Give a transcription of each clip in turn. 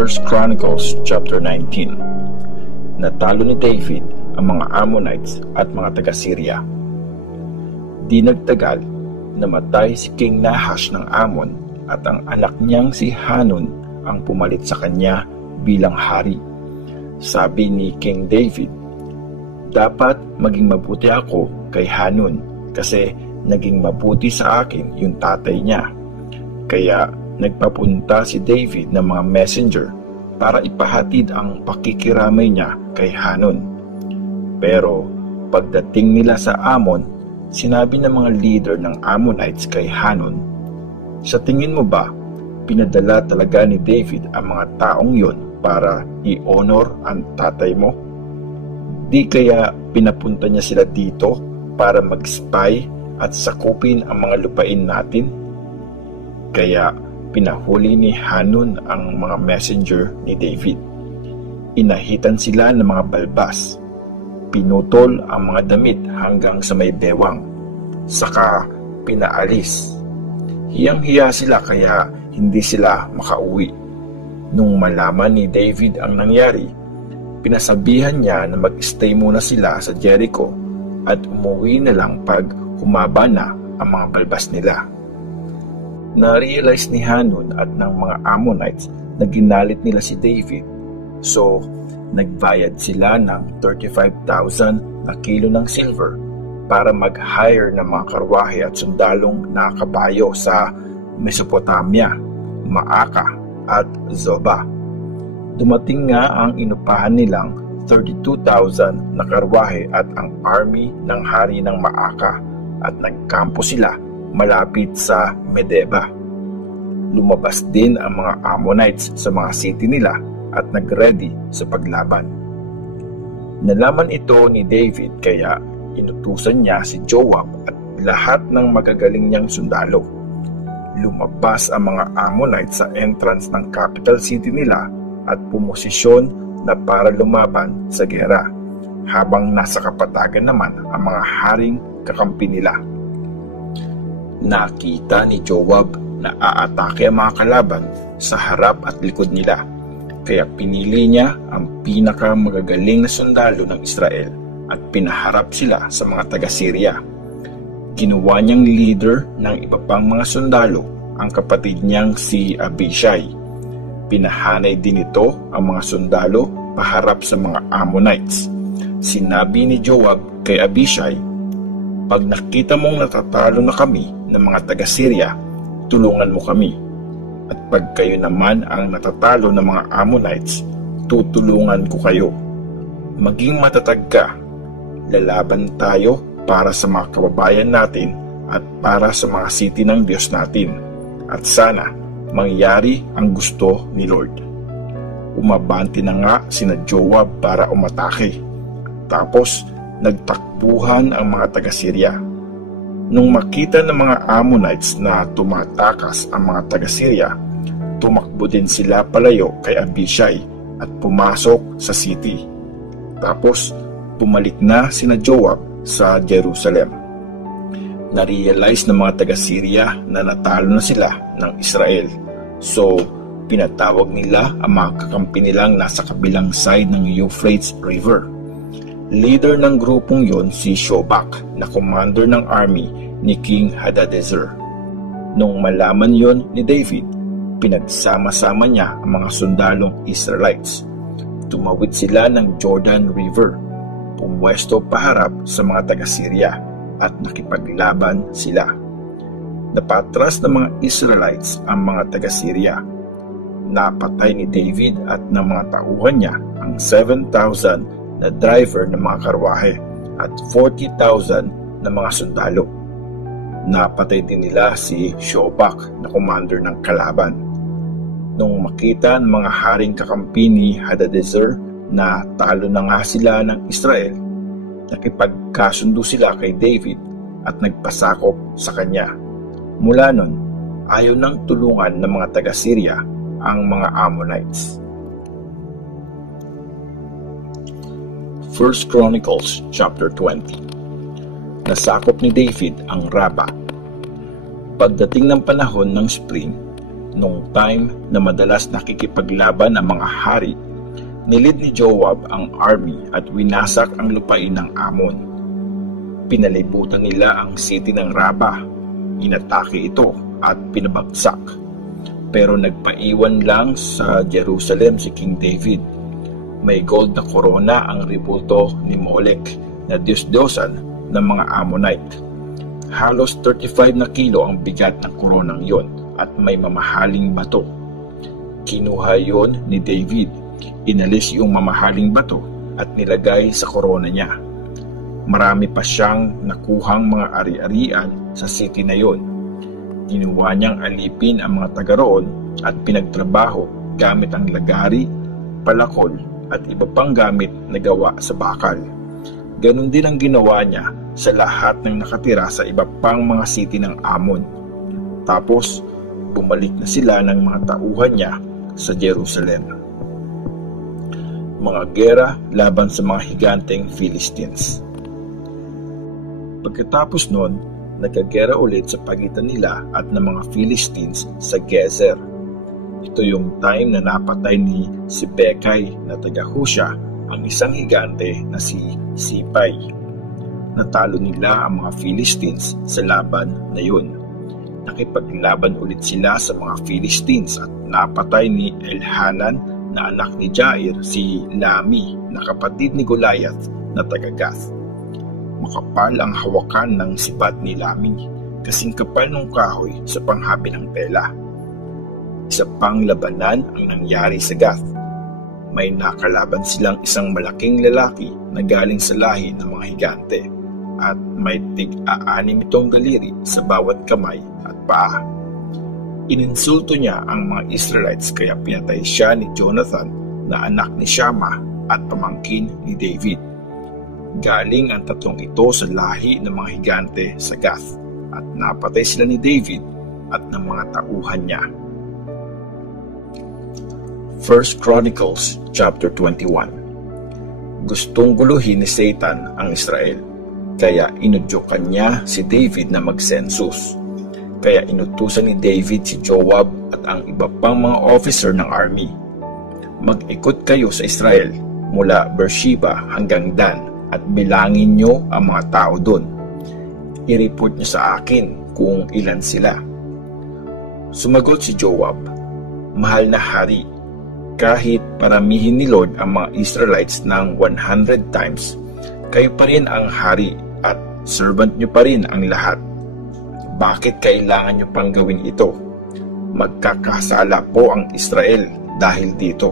First Chronicles chapter 19. Natalo ni David ang mga Ammonites at mga taga-Syria. Di nagtagal, namatay si King Nahash ng Ammon at ang anak niyang si Hanun ang pumalit sa kanya bilang hari. Sabi ni King David, "Dapat maging mabuti ako kay Hanun kasi naging mabuti sa akin yung tatay niya." Kaya nagpapunta si David ng mga messenger para ipahatid ang pakikiramay niya kay Hanun. Pero pagdating nila sa Ammon, sinabi ng mga leader ng Ammonites kay Hanun, "Sa tingin mo ba, pinadala talaga ni David ang mga taong yon para i-honor ang tatay mo? Di kaya pinapunta niya sila dito para mag-spy at sakupin ang mga lupain natin?" Kaya pinahuli ni Hanun ang mga messenger ni David. Inahitan sila ng mga balbas. Pinutol ang mga damit hanggang sa may bewang. Saka pinaalis. Hiyang-hiya sila kaya hindi sila makauwi. Nung malaman ni David ang nangyari, pinasabihan niya na mag-stay muna sila sa Jericho at umuwi na lang pag humaba na ang mga balbas nila. Na-realize ni Hanun at ng mga Ammonites na ginalit nila si David. So, nagbayad sila ng 35,000 na kilo ng silver para mag-hire ng mga karwahe at sundalong na kabayo sa Mesopotamia, Maaka at Zoba. Dumating nga ang inupahan nilang 32,000 na karwahe at ang army ng hari ng Maaka at nagkampo sila malapit sa Medeba. Lumabas din ang mga Ammonites sa mga city nila at nag-ready sa paglaban. Nalaman ito ni David kaya inutusan niya si Joab at lahat ng magagaling niyang sundalo. Lumabas ang mga Ammonites sa entrance ng capital city nila at pumosisyon na para lumaban sa gera, habang nasa kapatagan naman ang mga haring kakampi nila. Nakita ni Joab na aatake ang mga kalaban sa harap at likod nila, kaya pinili niya ang pinakamagagaling na sundalo ng Israel at pinaharap sila sa mga taga-Syria. Ginawa niyang leader ng iba pang mga sundalo ang kapatid niyang si Abishai. Pinahanay din ito ang mga sundalo paharap sa mga Ammonites. Sinabi ni Joab kay Abishai, "Pag nakita mong natatalo na kami ng mga taga-Syria, tulungan mo kami. At pag kayo naman ang natatalo ng mga Ammonites, tutulungan ko kayo. Maging matatag ka. Lalaban tayo para sa mga kababayan natin at para sa mga city ng Diyos natin. At sana mangyari ang gusto ni Lord." Umabante na nga sina Joab para umatake. Tapos nagtakbuhan ang mga taga-Syria. Nung makita ng mga Ammonites na tumatakas ang mga taga-Syria, tumakbo din sila palayo kay Abishai at pumasok sa city. Tapos bumalik na sina Joab sa Jerusalem. Na-realize ng mga taga-Syria na natalo na sila ng Israel. So, pinatawag nila ang mga kakampi nilang nasa kabilang side ng Euphrates River. Leader ng grupong yon si Shobak na commander ng army ni King Hadadezer. Nung malaman yon ni David, pinagsama-sama niya ang mga sundalong Israelites. Tumawid sila ng Jordan River, pumwesto paharap sa mga taga-Syria at nakipaglaban sila. Napatras ng mga Israelites ang mga taga-Syria. Napatay ni David at ng mga tauhan niya ang 7,000 na driver ng mga karwahe at 40,000 na mga sundalo. Napatay din nila si Shobak na commander ng kalaban. Nung makita ng mga haring kakampi ni Hadadezer na talo na nga sila ng Israel, nakipagkasundo sila kay David at nagpasakop sa kanya. Mula nun, ayaw nang tulungan ng mga taga-Syria ang mga Ammonites. First Chronicles chapter 20. Nasakop ni David ang Raba. Pagdating ng panahon ng spring, Nung time na madalas nakikipaglaban ang mga hari, nilid ni Joab ang army at winasak ang lupain ng Amon. Pinalibutan nila ang city ng Raba. Inatake ito at pinabagsak. Pero nagpaiwan lang sa Jerusalem si King David. May gold na korona ang rebulto ni Molech na diyos-diyosan ng mga Ammonite. Halos 35 na kilo ang bigat ng koronang yon at may mamahaling bato. Kinuha yon ni David. Inalis yung mamahaling bato at nilagay sa korona niya. Marami pa siyang nakuhang mga ari-arian sa city na yon. Ginawa niyang alipin ang mga taga roon at pinagtrabaho gamit ang lagari, palakol at iba pang gamit na gawa sa bakal. Ganon din ang ginawa niya sa lahat ng nakatira sa iba pang mga city ng Amon. Tapos, bumalik na sila ng mga tauhan niya sa Jerusalem. Mga gera laban sa mga higanteng Philistines. Pagkatapos nun, nagkagera ulit sa pagitan nila at ng mga Philistines sa Gezer. Ito yung time na napatay ni Sibekay na taga-Husha ang isang higante na si Sipay. Natalo nila ang mga Philistines sa laban na yun. Nakipaglaban ulit sila sa mga Philistines at napatay ni Elhanan na anak ni Jair si Lami na kapatid ni Goliath na taga-Gath. Makapal ang hawakan ng sibat ni Lami, kasing kapal ng kahoy sa panghabi ng tela. Isa pang labanan ang nangyari sa Gath. May nakalaban silang isang malaking lalaki na galing sa lahi ng mga higante at may tig-aanim itong daliri sa bawat kamay at paa. Ininsulto niya ang mga Israelites kaya pinatay siya ni Jonathan na anak ni Shammah at pamangkin ni David. Galing ang tatlong ito sa lahi ng mga higante sa Gath at napatay sila ni David at ng mga tauhan niya. 1 Chronicles chapter 21. Gustong guluhin ni Satan ang Israel, kaya inudyokan niya si David na mag-census. Kaya inutusan ni David si Joab at ang iba pang mga officer ng army. Mag-ikot kayo sa Israel mula Beersheba hanggang Dan at bilangin niyo ang mga tao doon. I-report niyo sa akin kung ilan sila. Sumagot si Joab, "Mahal na hari, kahit paramihin ni Lord ang mga Israelites ng 100 times, kayo pa rin ang hari at servant niyo pa rin ang lahat. Bakit kailangan niyo pang gawin ito? Magkakasala po ang Israel dahil dito."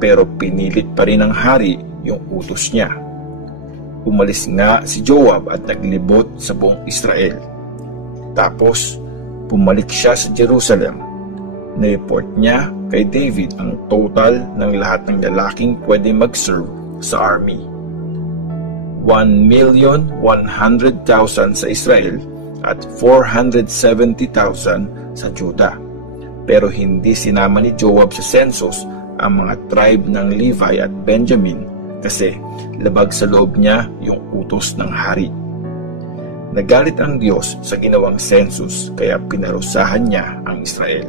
Pero pinilit pa rin ng hari yung utos niya. Umalis nga si Joab at naglibot sa buong Israel. Tapos, bumalik siya sa Jerusalem. Na-report niya kay David ang total ng lahat ng lalaking pwede mag-serve sa army. 1,100,000 sa Israel at 470,000 sa Judah. Pero hindi sinama ni Joab sa census ang mga tribe ng Levi at Benjamin kasi labag sa loob niya yung utos ng hari. Nagalit ang Diyos sa ginawang census kaya pinarusahan niya ang Israel.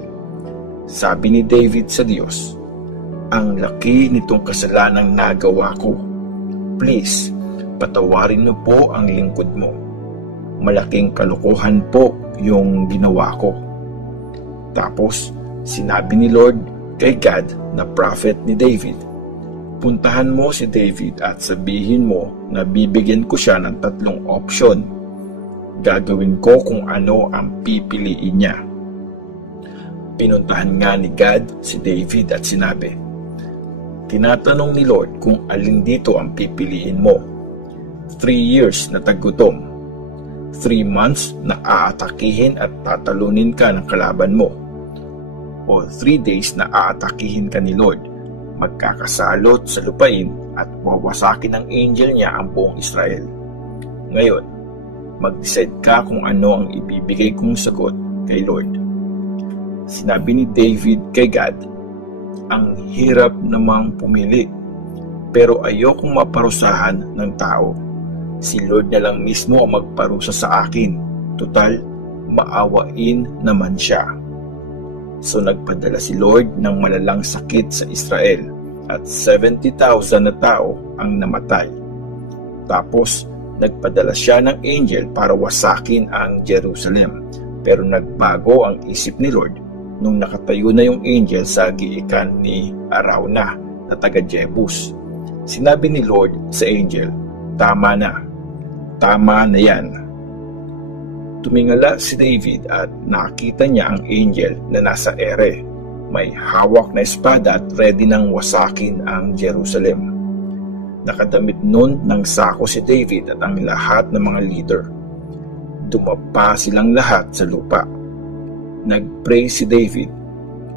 Sabi ni David sa Diyos, "Ang laki nitong kasalanang nagawa ko. Please, patawarin niyo po ang lingkod mo. Malaking kalokohan po yung ginawa ko." Tapos, sinabi ni Lord kay Gad na prophet ni David, "Puntahan mo si David at sabihin mo na bibigyan ko siya ng 3 option. Gagawin ko kung ano ang pipiliin niya." Pinuntahan nga ni Gad si David at sinabi, "Tinatanong ni Lord kung alin dito ang pipiliin mo. 3 years na taggutom, 3 months na aatakihin at tatalunin ka ng kalaban mo, o 3 days na aatakihin ka ni Lord, magkakasalot sa lupain at wawasakin ng angel niya ang buong Israel. Ngayon, mag-decide ka kung ano ang ibibigay kong sagot kay Lord." Sinabi ni David kay Gad, "Ang hirap namang pumili, pero ayokong maparusahan ng tao. Si Lord na lang mismo ang magparusa sa akin. Tutal, maawain naman siya." So nagpadala si Lord ng malalang sakit sa Israel at 70,000 na tao ang namatay. Tapos nagpadala siya ng angel para wasakin ang Jerusalem. Pero nagbago ang isip ni Lord nung nakatayo na yung angel sa giikan ni Arauna na taga Jebus. Sinabi ni Lord sa angel, "Tama na yan." Tumingala si David at nakita niya ang angel na nasa ere. May hawak na espada at ready nang wasakin ang Jerusalem. Nakadamit nun ng sako si David at ang lahat ng mga leader. Dumapa silang lahat sa lupa. Nag-pray si David,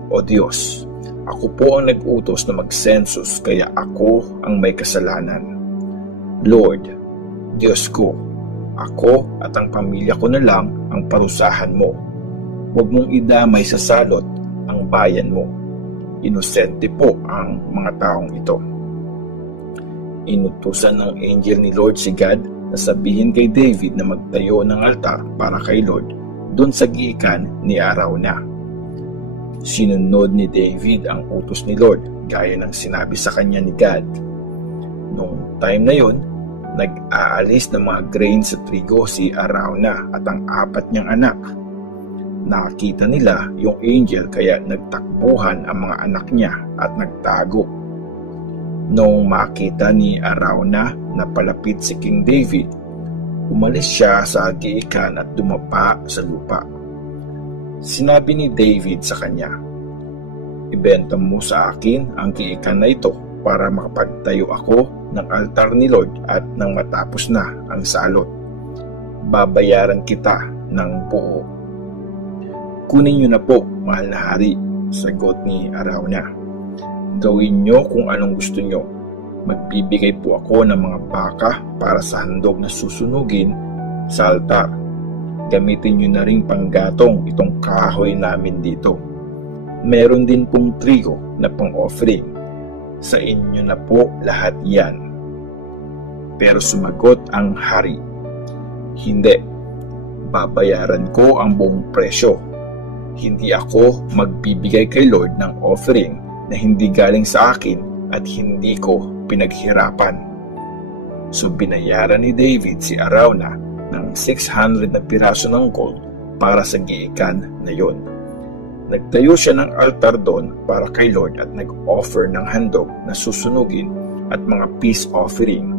"O Diyos, ako po ang nag-utos na mag-census kaya ako ang may kasalanan. Lord, Diyos ko, ako at ang pamilya ko na lang ang parusahan mo. Huwag mong idamay sa salot ang bayan mo. Inosente po ang mga taong ito." Inutusan ng angel ni Lord si God na sabihin kay David na magtayo ng altar para kay Lord doon sa giikan ni Arauna. Sinunod ni David ang utos ni Lord gaya ng sinabi sa kanya ni God. Noong time na yon, nag-aalis ng mga grain sa trigo si Arauna at ang 4 niyang anak. Nakita nila yung angel kaya nagtakbuhan ang mga anak niya at nagtago. Noong makita ni Arauna na palapit si King David, umalis siya sa giikan at dumapa sa lupa. Sinabi ni David sa kanya, "Ibenta mo sa akin ang giikan na ito para makapagtayo ako ng altar ni Lord at nang matapos na ang salot. Babayaran kita ng buo." "Kunin niyo na po, mahal na hari," sagot ni Arauna. "Gawin niyo kung anong gusto niyo. Magbibigay po ako ng mga baka para sa handog na susunugin sa altar. Gamitin niyo na ring panggatong itong kahoy namin dito. Meron din pong trigo na pang-offering. Sa inyo na po lahat yan." Pero sumagot ang hari, "Hindi. Babayaran ko ang buong presyo. Hindi ako magbibigay kay Lord ng offering na hindi galing sa akin at hindi ko pinaghirapan." So binayaran ni David si Arauna ng 600 na piraso ng gold para sa giikan na yon. Nagtayo siya ng altar doon para kay Lord at nag-offer ng handog na susunugin at mga peace offering.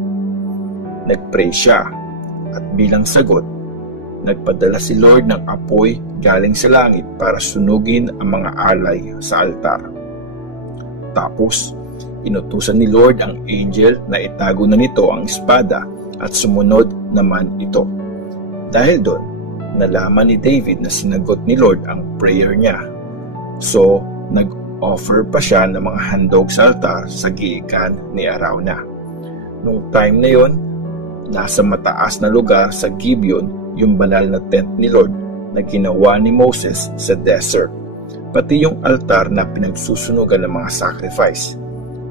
Nagpray siya at bilang sagot, nagpadala si Lord ng apoy galing sa langit para sunugin ang mga alay sa altar. Tapos, inutusan ni Lord ang angel na itago na nito ang espada at sumunod naman ito. Dahil doon, nalaman ni David na sinagot ni Lord ang prayer niya. So, nag-offer pa siya ng mga handog sa altar sa giikan ni Arauna. Nung time na yon, nasa mataas na lugar sa Gibeon yung banal na tent ni Lord na ginawa ni Moses sa desert, pati yung altar na pinagsusunugan ng mga sacrifice.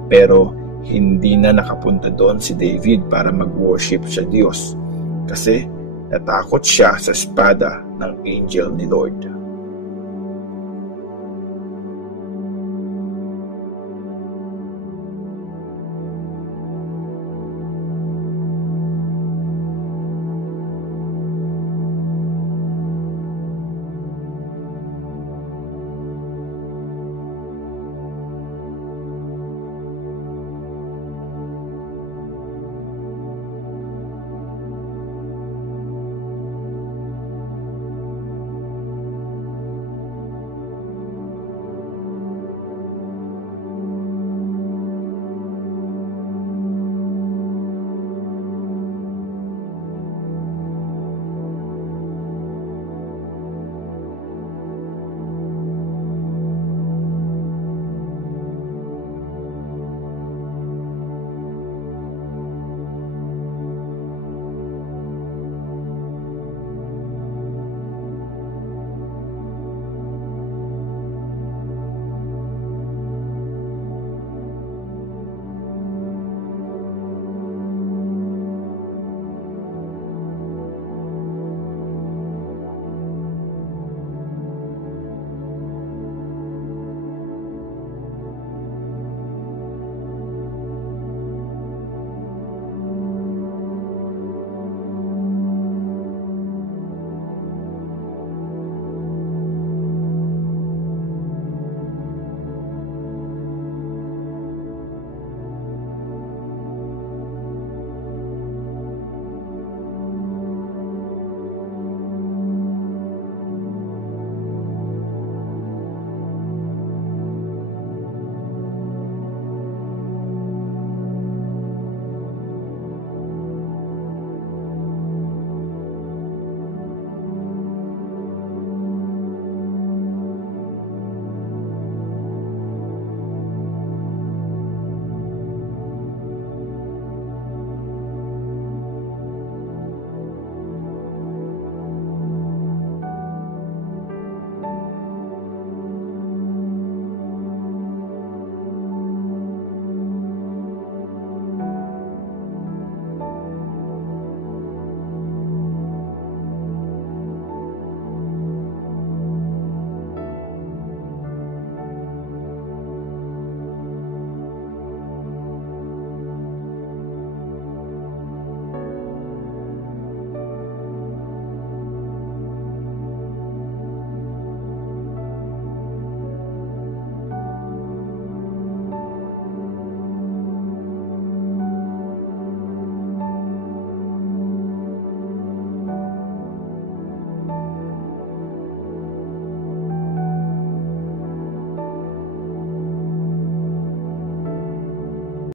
Pero hindi na nakapunta doon si David para mag-worship sa Diyos kasi natakot siya sa espada ng angel ni Lord.